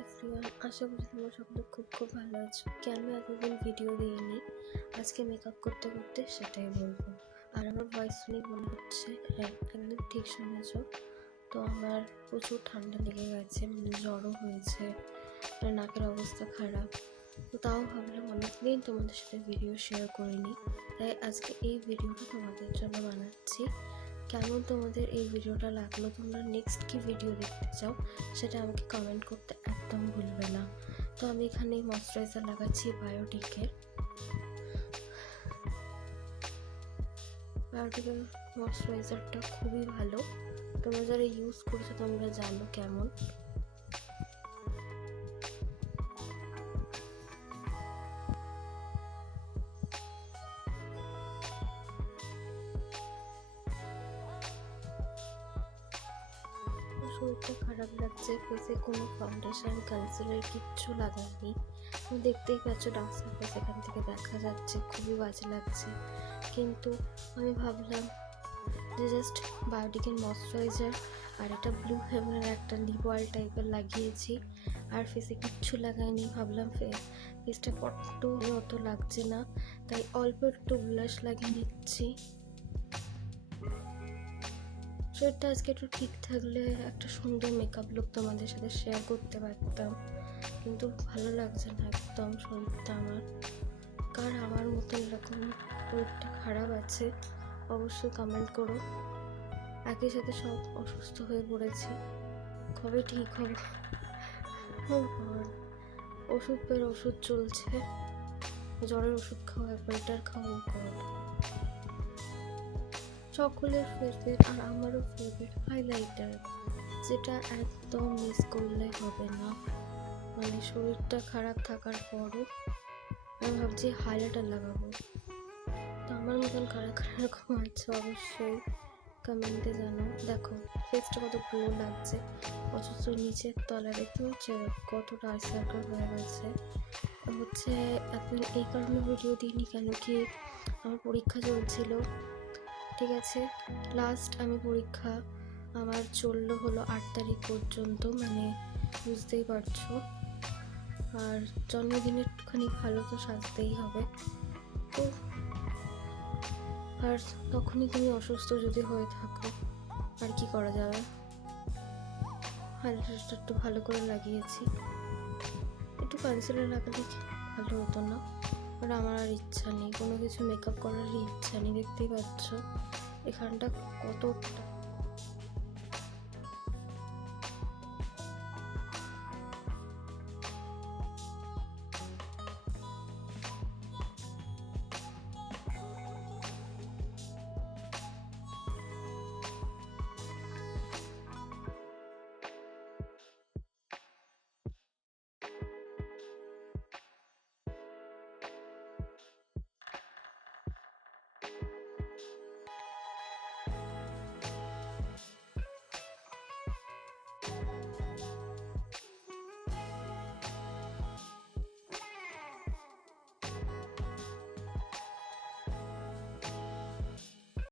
Everyone, আশা করি তোমরা সকলে খুব ভালো আছো। কেন এতদিন ভিডিও দিইনি, আজকে মেকআপ করতে করতে সেটাই বলবো। আর আমার ভয়েস শুনে মনে হচ্ছে, হ্যাঁ একদম ঠিক শুনেছ। তো আমার প্রচুর ঠান্ডা লেগে গেছে, মানে জ্বরও হয়েছে, নাকের অবস্থা খারাপ। তো তাও ভাবলাম অনেকদিন তোমাদের সাথে ভিডিও শেয়ার করিনি, তাই আজকে এই ভিডিওটা তোমাদের জন্য বানাচ্ছি। কেমন তোমাদের এই ভিডিওটা লাগলো, তোমরা নেক্সট কি ভিডিও দেখতে চাও সেটা আমাকে কমেন্ট করতে একদম ভুলবে না। তো আমি এখানে ময়শ্চারাইজার লাগাচ্ছি বায়োটিকের ময়শ্চারাইজারটা খুবই ভালো। তোমরা যারা ইউজ করছো তোমরা জানো কেমন। শরীরটা খারাপ লাগছে, ফেসে কোনো ফাউন্ডেশন কনসিলার কিচ্ছু লাগাইনি। দেখতেই পাচ্ছ ডার্ক সার্কেল এখান থেকে দেখা যাচ্ছে, খুবই বাজে লাগছে। কিন্তু আমি ভাবলাম যে জাস্ট বায়োটিকের ময়শ্চারাইজার আর এটা ব্লু হেভেনের একটা লিপ অয়েল টাইপের লাগিয়েছি, আর ফেসে কিচ্ছু লাগাইনি। ভাবলাম ফেসটা বড্ড অত লাগছে না, তাই অল্প একটু ব্লাশ লাগিয়ে নিচ্ছি। শরীরটা আজকে একটু ঠিক থাকলে একটা সুন্দর মেকআপ লুক তোমাদের সাথে শেয়ার করতে পারতাম, কিন্তু ভালো লাগছে না একদম শরীরটা আমার। কার আমার মতো এরকম শরীরটা খারাপ আছে অবশ্যই কমেন্ট করো। একই সাথে সব অসুস্থ হয়ে পড়েছি, কবে ঠিক হবে। ওষুধ পের ওষুধ চলছে, জ্বরের ওষুধ খাওয়া, বেটার খাওয়া কর। সকলের ফেভারিট আর আমারও ফেভারিট হাইলাইটার, যেটা একদম মিস করলে হবে না। মানে শরীরটা খারাপ থাকার পরও আমি ভাবছি হাইলাইটার লাগাবো। তো আমার মতন কারা এরকম আছে অবশ্যই কমেন্টে জানো। দেখো ফেসটা কত গ্লো লাগছে, অথচ নিচের তলা দেখতে হচ্ছে কত ডার্ক সার্কেল হয়ে গেছে। হচ্ছে এখন এই কারণে ভিডিও দিইনি, কেন কি আমার পরীক্ষা চলছিল, ঠিক আছে। লাস্ট আমি পরীক্ষা আমার হলো 8 তারিখ পর্যন্ত, মানে বুঝতেই পারছো। আর জন্মদিনে একটুখানি ভালো তো সাজতেই হবে। তো আর তখনই তুমি অসুস্থ যদি হয়ে থাকো, আর কি করা যাবে। হাইলাইটারটা একটু ভালো করে লাগিয়েছি, একটু কনসিলার লাগালে ভালো হতো না। আর আমার আর ইচ্ছা নেই, কোনো কিছু মেকআপ করার ইচ্ছা নেই। দেখতেই পাচ্ছ এখানটা কত